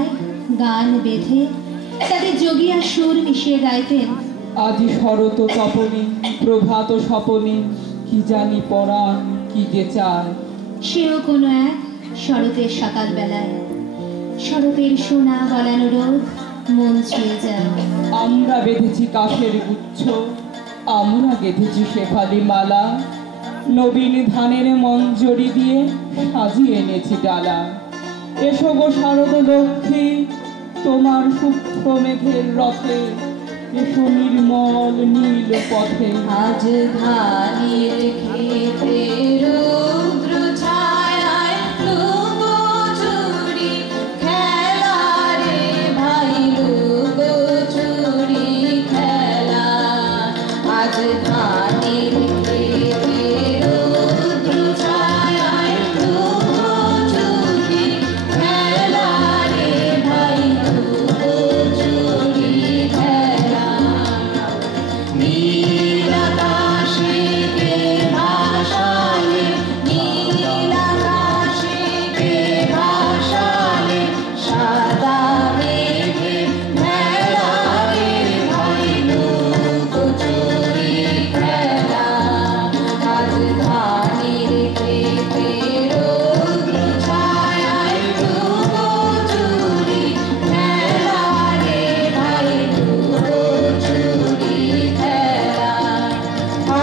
বারান্দায় গান বেঁধে তাদের যোগিয়া সুর মিশিয়ে গাইতেন। আজি শরত তপনে প্রভাত স্বপনে কি জানি পরাণ কি যে চায়। সেও কোনো এক শরতের সকাল বেলায় শরতের সোনা গলানো রোদ মন ছুঁয়ে যায়। আমরা বেঁধেছি কাঠের গুচ্ছ, আমরা গেঁথেছি শেফালি মালা, নবীন ধানের মঞ্জরি দিয়ে সাজিয়ে এনেছি ডালা। এসো গো শারদ লক্ষ্মী তোমার সূক্ষ্ম মেঘের রথে, এসো নির্মল নীল পথে। আজ ধানের ক্ষেতে রৌদ্র ছায়ায় লুকোচুরি খেলা রে ভাই, লুকোচুরি খেলা। আজ ধানের ক্ষেতে রৌদ্র ছায়ায় লুকোচুরি খেলা রে ভাই, লুকোচুরি খেলা। নীল আকাশে কে ভাসালে, নীল আকাশে কে ভাসালে সাদা মেঘে মেলা রে ভাই, লুকোচুরি খেলা। আজ ধানের ক্ষেতে রৌদ্র ছায়ায় লুকোচুরি খেলা রে ভাই, লুকোচুরি খেলা।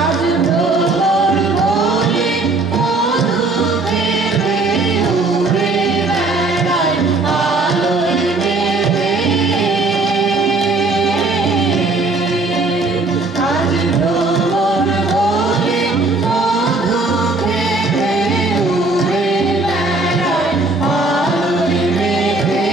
আজ ভোর ভোরে মধু খেতে উড়ে বেড়ায় আলোয় মেঘে। আজ ভোর ভোরে মধু খেতে উড়ে বেড়ায় আলোয় মেঘে।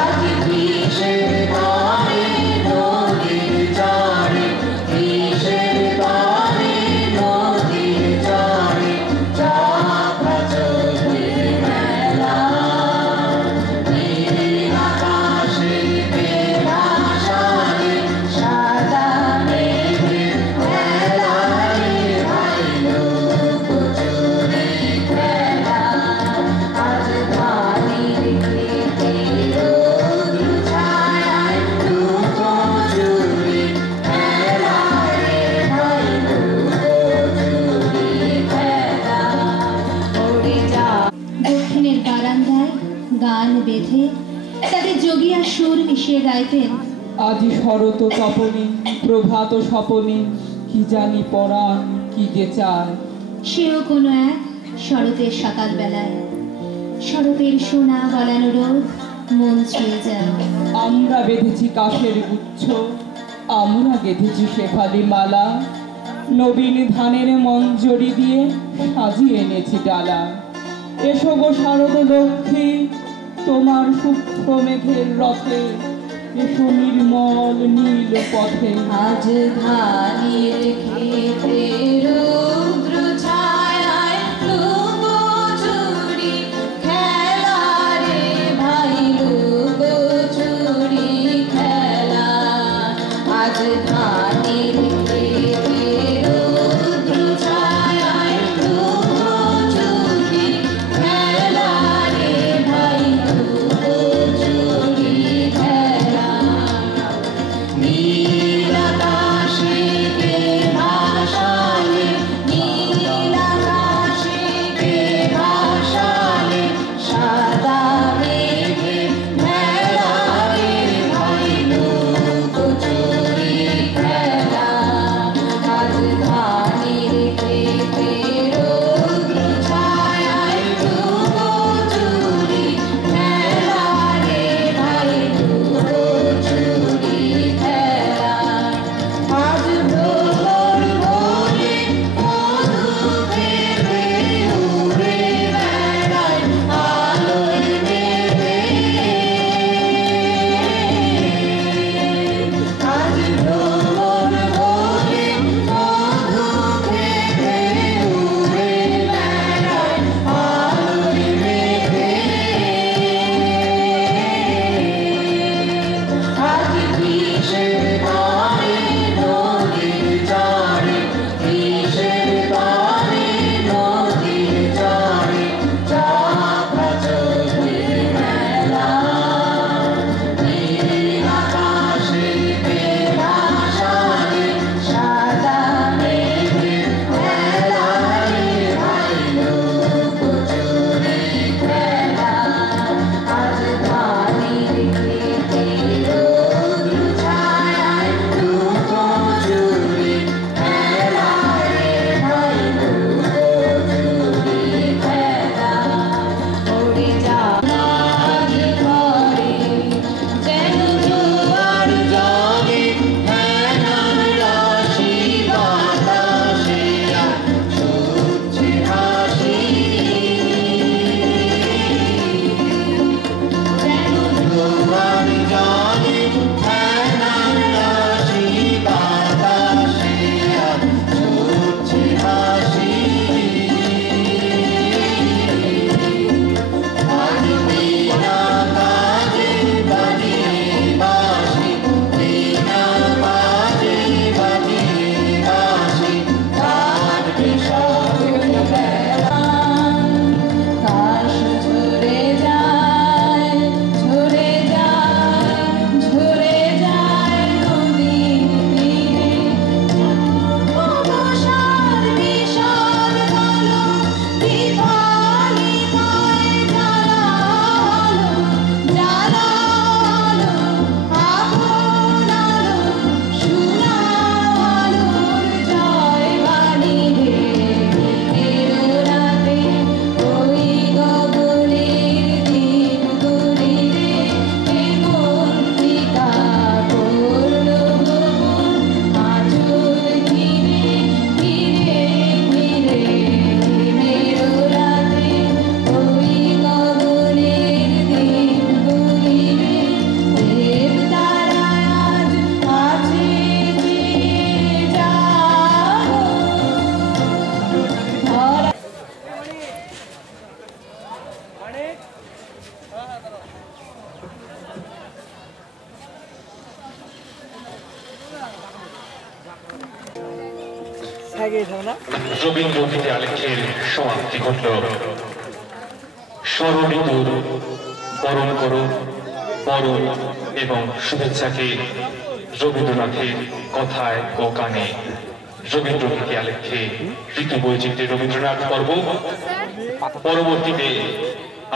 আজ কিসের তারে নদীর চারে, কিসের তারে নদীর চারে চাপা চোখের মেলা। নীল আকাশে কে ভাসালে সাদা মেঘে মেলা রে ভাই, লুকোচুরি খেলা। আজ ধানের ক্ষেতে রৌদ্র ছায়ায় লুকোচুরি খেলা রে ভাই, লুকোচুরি খেলা। ওরে যা দক্ষিণের বারান্দায় গান বেঁধে তাদের যোগিয়া সুর মিশিয়ে গাইতেন। আজি শরত তপনে প্রভাত স্বপনে কি জানি পরাণ কি যে চায়। সেও কোনো এক শরতের সকাল বেলায় শরতের সোনা গলানো রোদ মন ছুঁয়ে যায়। আমরা বেঁধেছি কাঠের গুচ্ছ, আমরা গেঁথেছি শেফালি মালা, নবীন ধানের মঞ্জরি দিয়ে সাজিয়ে এনেছি ডালা। এসো গো শারদ লক্ষ্মী তোমার সূক্ষ্ম মেঘের রথে, এসো নির্মল নীল পথে। আজ ধানের ক্ষেতে রৌদ্র ছায়ায় লুকোচুরি খেলা রে ভাই, লুকোচুরি খেলা। আজ ধানের ক্ষেতে রৌদ্র ছায়ায় লুকোচুরি খেলা রে ভাই, লুকোচুরি খেলা। নীল আকাশে কে ভাসালে রবীন্দ্রগীতি আলেখ্যের সমাপ্তি ঘটল। ষড়ঋতুর বরণ করো, বরণ এবং শুভেচ্ছাকে রবীন্দ্রনাথের কথায় ও গানে রবীন্দ্রগীতি আলেখ্যে ঋতু বৈচিত্র্যে রবীন্দ্রনাথ পর্ব। পরবর্তীতে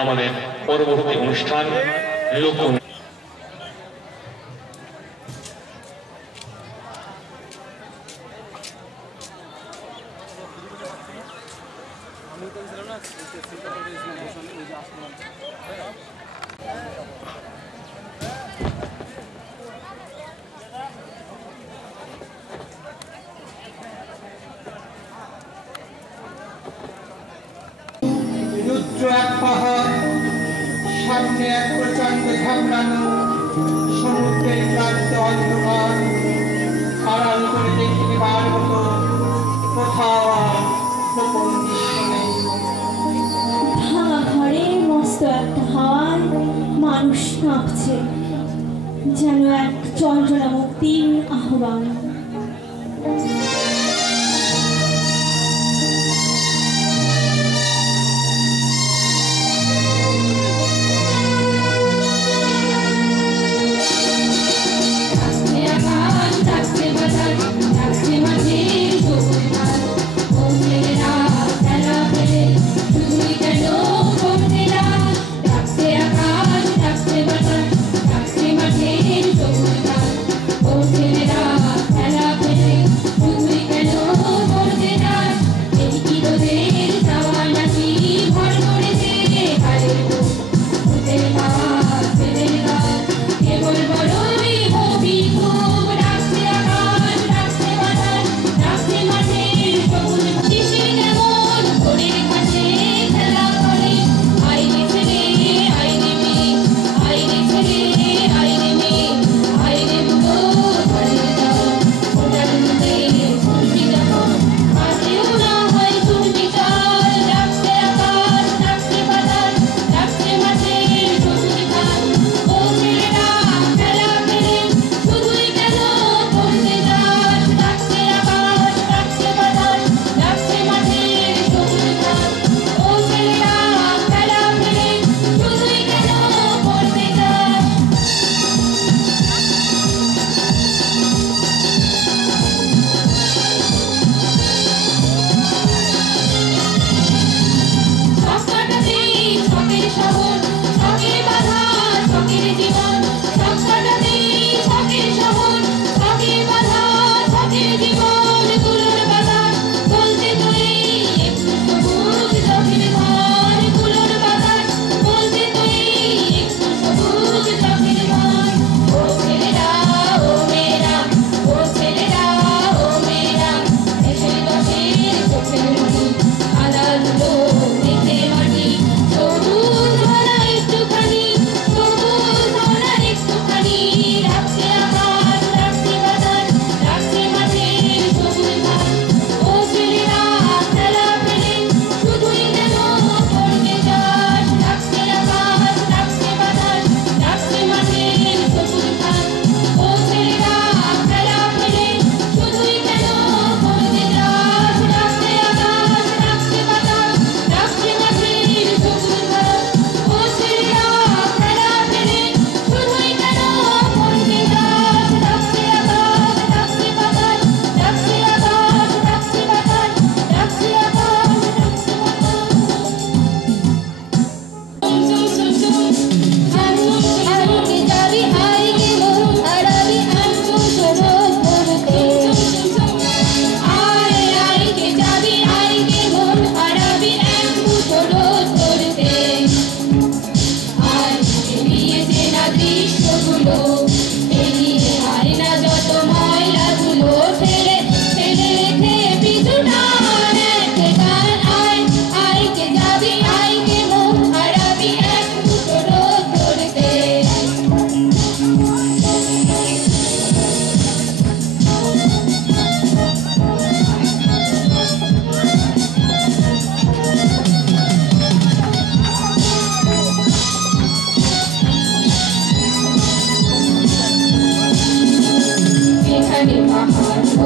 আমাদের পরবর্তী অনুষ্ঠান লোক রুদ্র এক পাহাড়, সামনে এক প্রচন্ড ঝাঁকড়ানো সমুদ্রের ক্লান্ত অন্ধকার, আড়াল করে দেখতে বার মতো কোথাও আর গোপন দৃশ্য নেই। ভাঙা ঘরে মস্ত একটা হাওয়ায় মানুষ কাঁপছে, যেন এক যন্ত্রণা মুক্তির আহ্বান। Oh,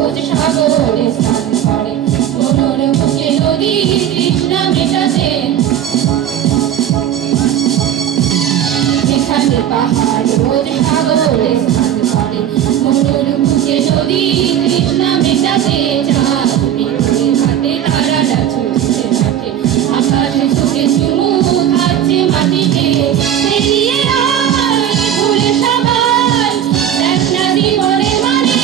রোজ সাগরে স্নান করে মনোর বুকে নদী তৃষ্ণা মেটাতে যেখানে পাহাড় রোজ সাগরে স্নান করে মনোর বুকে নদী তৃষ্ণা মেটাতে চাঁদ মেঘে ঘাটে তারারা ছুটছে ঘাটে আকাশে চোখে চুমু খাচ্ছে মাটিতে পেরিয়ে আয় ভুলে সবাই দেখ না জীবনের মানে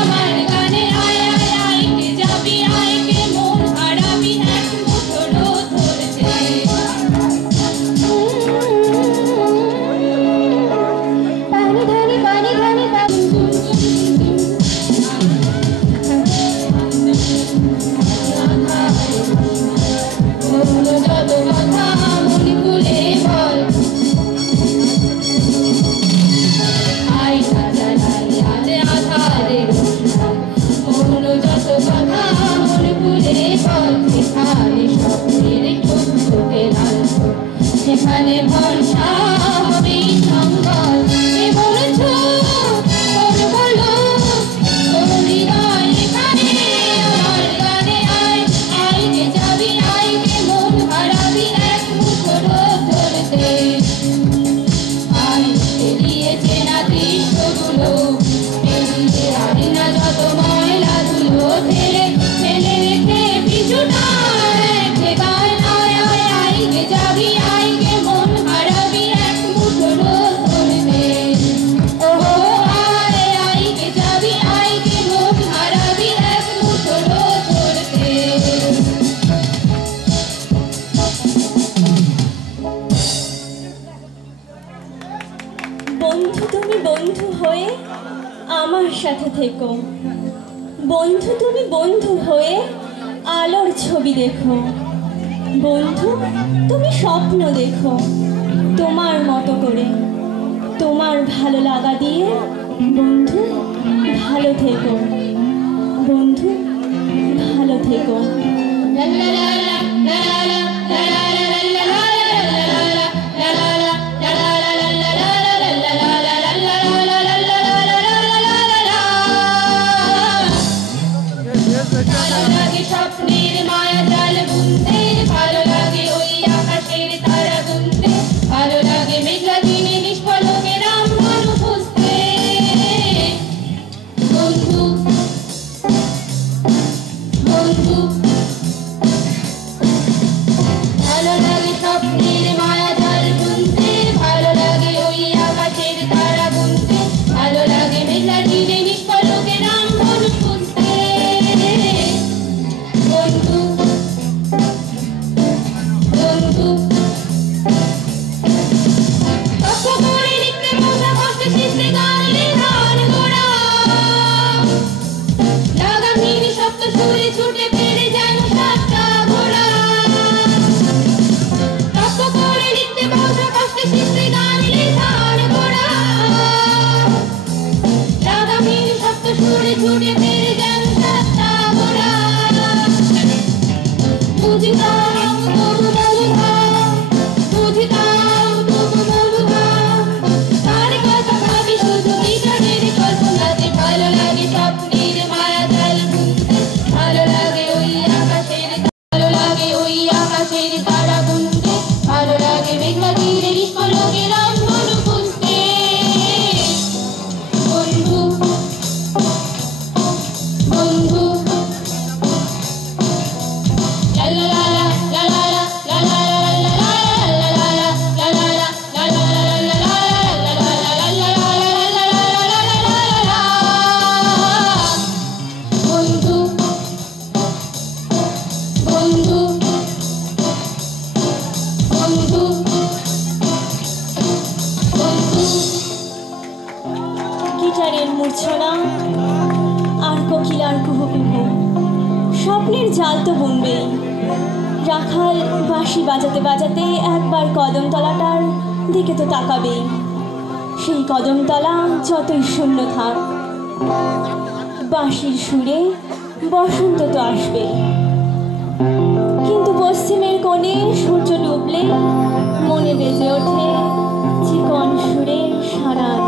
আমার গানে আয় আয় আয় কে যাবি আয় কে মন হারাবি এক মুঠো রোদ ধরেছে পানি ধানি পানি ধানি পানি যত কথা মন খুলে বল আই জ্বালাই আজ আধারে মন যত কথা মন খুলে বল সেখানে স্বপ্নের ঠোঁটে লাল সেখানে ভরসা হবে সম্বল এ বলছো তোর বলো তোর হৃদয় এখানে আমার গানে আয় আয় কে যাবি আয় কে মন হারাবি এক মুঠো রোদ ধরতে আয় পেরিয়ে চেনা দৃশ্যগুলো পেরিয়ে আরে না যত ময়লা ধুলো ফেলে ফেলে রেখে পিছুটা রেখে গায় আয় আয় আয় কে যাবি আয় কে মন হারাবি এক মুঠো রোদ ধরতে ওহো আয় আয় কে যাবি আয় কে মন হারাবি এক মুঠো রোদ ধরতে বন্ধু তুমি বন্ধু হয়ে আমার সাথে থেকো বন্ধু তুমি বন্ধু হয়ে আলোর ছবি দেখো বন্ধু তুমি স্বপ্ন দেখো তোমার মতো করে তোমার ভালো লাগা দিয়ে বন্ধু ভালো থেকো বন্ধু ভালো থেকো la la la la la la la la ভালো লাগে স্বপ্নের মায়া জাল বুনতে ভালো লাগে ওই আকাশের তারা গুনতে ভালো লাগে মেঘলা দিনে নিষ্ফলকে রামধনু খুঁজতে বন্ধু বন্ধু ভালো লাগে স্বপ্নের মায়া জাল বুনতে ভালো লাগে ওই আকাশের তারা গুনতে ভালো লাগে মেঘলা দিনে নিষ্ফলকে রামধনু খুঁজতে বন্ধু বন্ধু কষ্ট করে লিখতে বোঝা কষ্টে শিখতে গান লেখার গোড়া লাগামহীন সপ্ত সুরে ছুটে পেরে যেন সাতটা ঘোড়া কষ্ট করে লিখতে বোঝা কষ্টে শিখতে গান লেখার গোড়া লাগামহীন সপ্ত সুরে ছুটে পেরে যেন সাতটা ঘোড়া বুঝিতাম তবু মনুভাব বুঝিতাম তবু মনুভাব তার কথা ভাবি শুধু বিকারের কল্পনাতে ভালো লাগে স্বপ্নের মায়া জাল বুনতে ভালো লাগে ওই আকাশের তারা গুনতে ভালো লাগে মেঘলা তীরে নিষ্ফলকে রামধনু খুঁজতে বন্ধু বন্ধু la la la la la la la বন্ধু বন্ধু বন্ধু বন্ধু গিটারের মূর্ছনা আর কোকিলার কুহু কুহু স্বপ্নের জাল তো বুনবেই রাখাল বাঁশি বাজাতে বাজাতে একবার কদমতলাটার দিকে তো তাকাবেই সেই কদমতলা যতই শূন্য থাক বাঁশির সুরে বসন্ত তো আসবে কিন্তু পশ্চিমের কোণে সূর্য ডুবলে মনে বেজে ওঠে চিকন সুরের সারান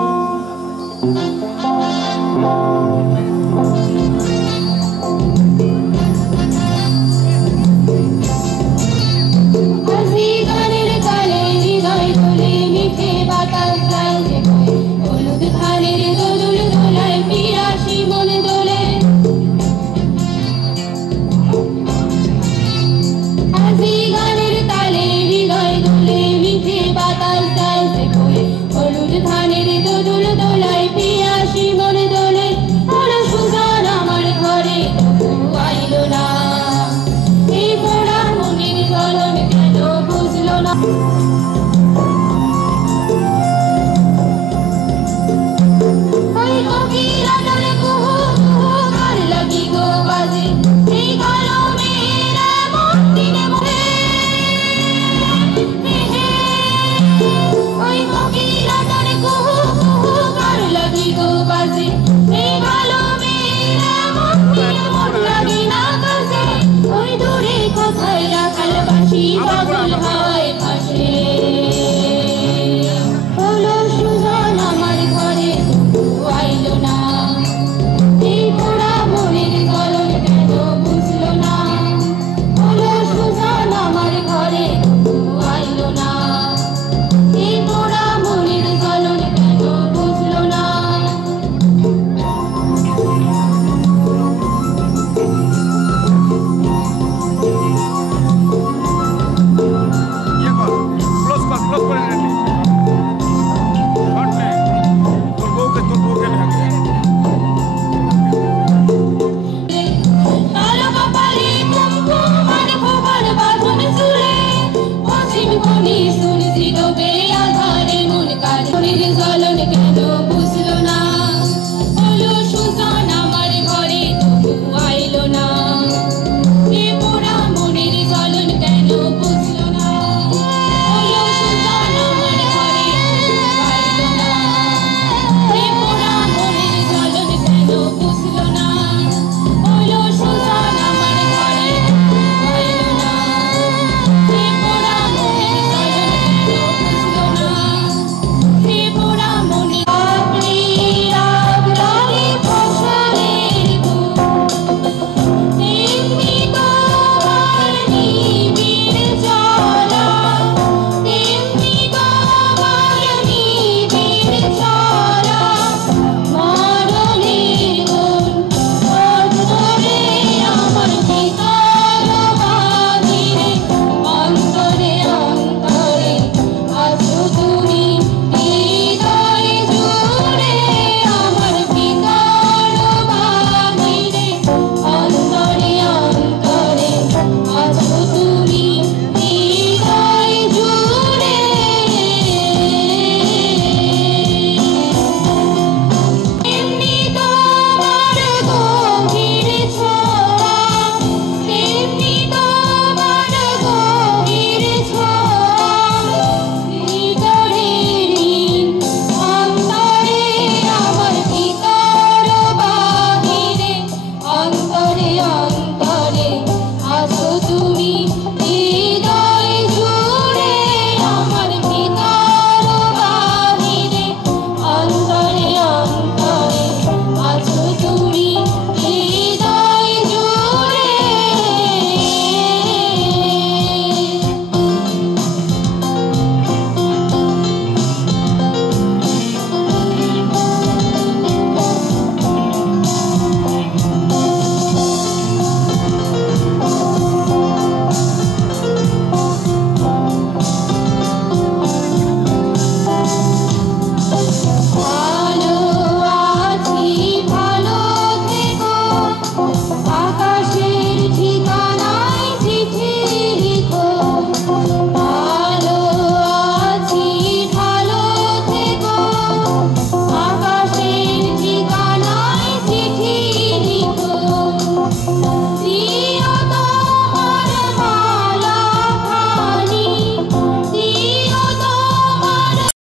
Zalon